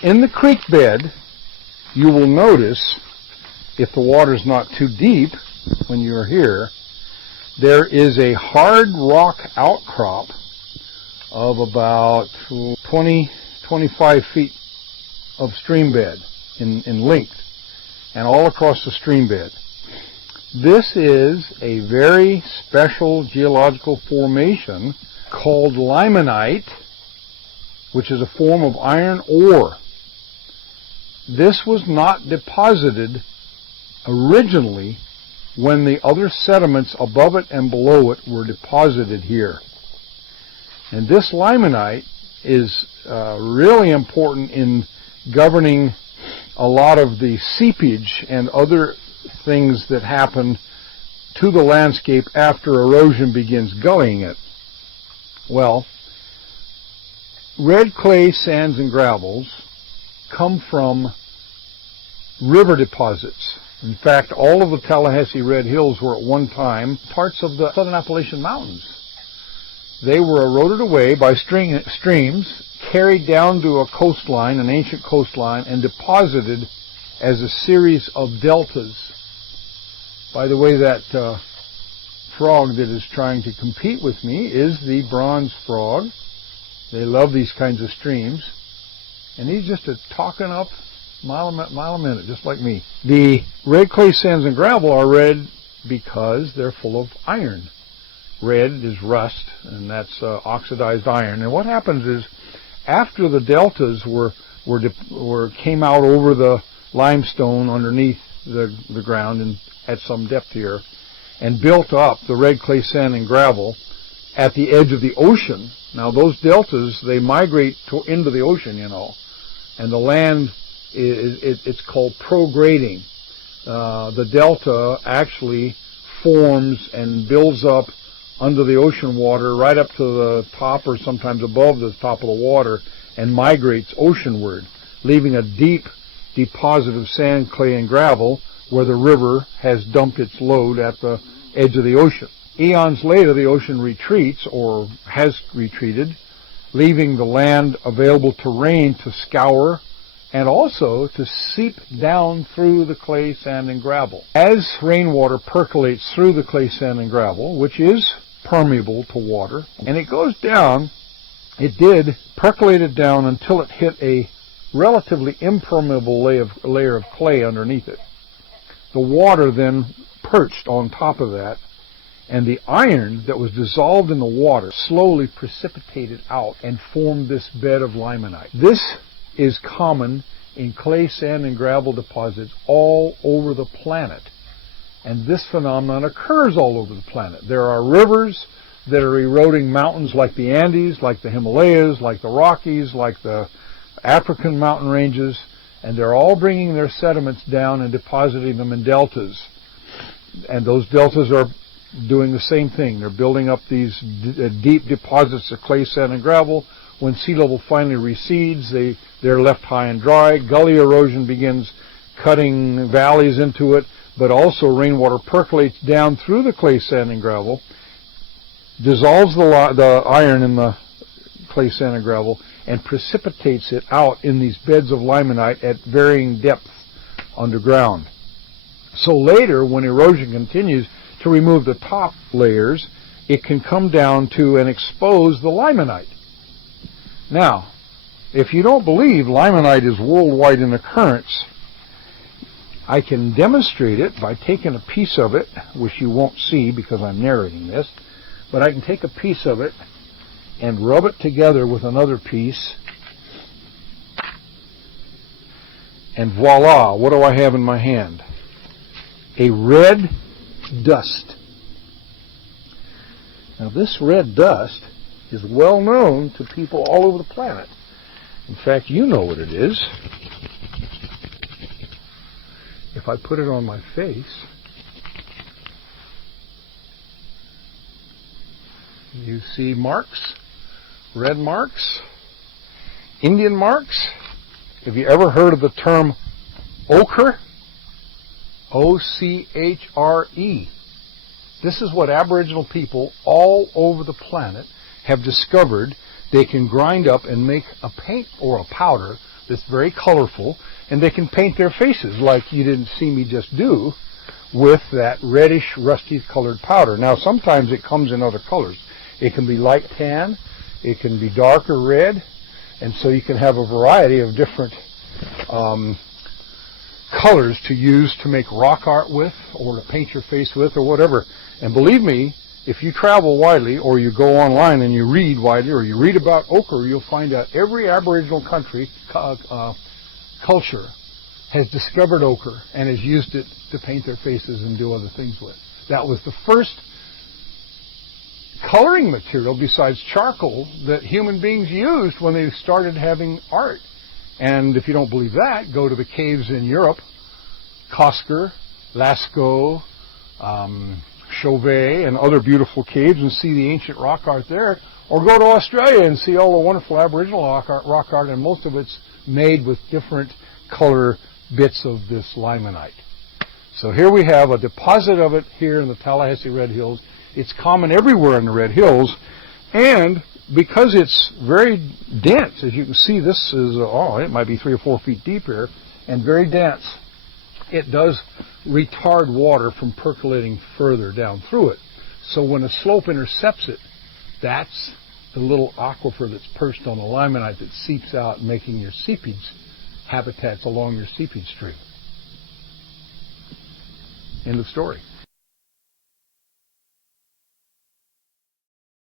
In the creek bed, you will notice, if the water's not too deep when you're here, there is a hard rock outcrop of about 20-25 feet of stream bed in length, and all across the stream bed. This is a very special geological formation called limonite, which is a form of iron ore. This was not deposited originally when the other sediments above it and below it were deposited here. And this limonite is really important in governing a lot of the seepage and other things that happen to the landscape after erosion begins gullying it. Well, red clay sands and gravels come from river deposits. In fact, all of the Tallahassee Red Hills were at one time parts of the Southern Appalachian Mountains. They were eroded away by streams, carried down to a coastline, an ancient coastline, and deposited as a series of deltas. By the way, that frog that is trying to compete with me is the bronze frog. They love these kinds of streams. And he's just talking up mile a minute, just like me. The red clay sands and gravel are red because they're full of iron. Red is rust, and that's oxidized iron. And what happens is, after the deltas came out over the limestone underneath the ground and at some depth here, and built up the red clay sand and gravel at the edge of the ocean. Now those deltas, they migrate into the ocean, you know, and the land it's called prograding. The delta actually forms and builds up under the ocean water right up to the top or sometimes above the top of the water and migrates oceanward, leaving a deep deposit of sand, clay, and gravel where the river has dumped its load at the edge of the ocean. Eons later, the ocean retreats, or has retreated, leaving the land available to rain to scour and also to seep down through the clay, sand, and gravel. As rainwater percolates through the clay, sand, and gravel, which is permeable to water, and it goes down, it did percolate it down until it hit a relatively impermeable layer of clay underneath it. The water then perched on top of that, and the iron that was dissolved in the water slowly precipitated out and formed this bed of limonite. This is common in clay, sand, and gravel deposits all over the planet. And this phenomenon occurs all over the planet. There are rivers that are eroding mountains like the Andes, like the Himalayas, like the Rockies, like the African mountain ranges, and they're all bringing their sediments down and depositing them in deltas. And those deltas are doing the same thing. They're building up these deep deposits of clay, sand, and gravel. When sea level finally recedes, they're left high and dry. Gully erosion begins cutting valleys into it, but also rainwater percolates down through the clay, sand, and gravel, dissolves the iron in the clay, sand, and gravel, and precipitates it out in these beds of limonite at varying depths underground. So later, when erosion continues to remove the top layers, it can come down to and expose the limonite. Now, if you don't believe limonite is worldwide in occurrence, I can demonstrate it by taking a piece of it, which you won't see because I'm narrating this, but I can take a piece of it and rub it together with another piece, and voila, what do I have in my hand? A red dust. Now this red dust is well known to people all over the planet. In fact, you know what it is. If I put it on my face, you see marks, red marks, Indian marks. Have you ever heard of the term ochre? O-C-H-R-E. This is what Aboriginal people all over the planet have discovered they can grind up and make a paint or a powder that's very colorful, and they can paint their faces like you didn't see me just do with that reddish, rusty colored powder. Now, sometimes it comes in other colors. It can be light tan, it can be darker red, and so you can have a variety of different colors to use to make rock art with, or to paint your face with, or whatever. And believe me, if you travel widely, or you go online and you read widely, or you read about ochre, you'll find out every Aboriginal country, culture has discovered ochre and has used it to paint their faces and do other things with. That was the first coloring material besides charcoal that human beings used when they started having art. And if you don't believe that, go to the caves in Europe, Coscar, Lascaux, Chauvet, and other beautiful caves, and see the ancient rock art there. Or go to Australia and see all the wonderful Aboriginal rock art, and most of it's made with different color bits of this limonite. So here we have a deposit of it here in the Tallahassee Red Hills. It's common everywhere in the Red Hills, and because it's very dense, as you can see, this is, it might be 3 or 4 feet deep here, and very dense, it does retard water from percolating further down through it. So when a slope intercepts it, that's the little aquifer that's perched on the limonite that seeps out, making your seepage habitats along your seepage stream. End of story.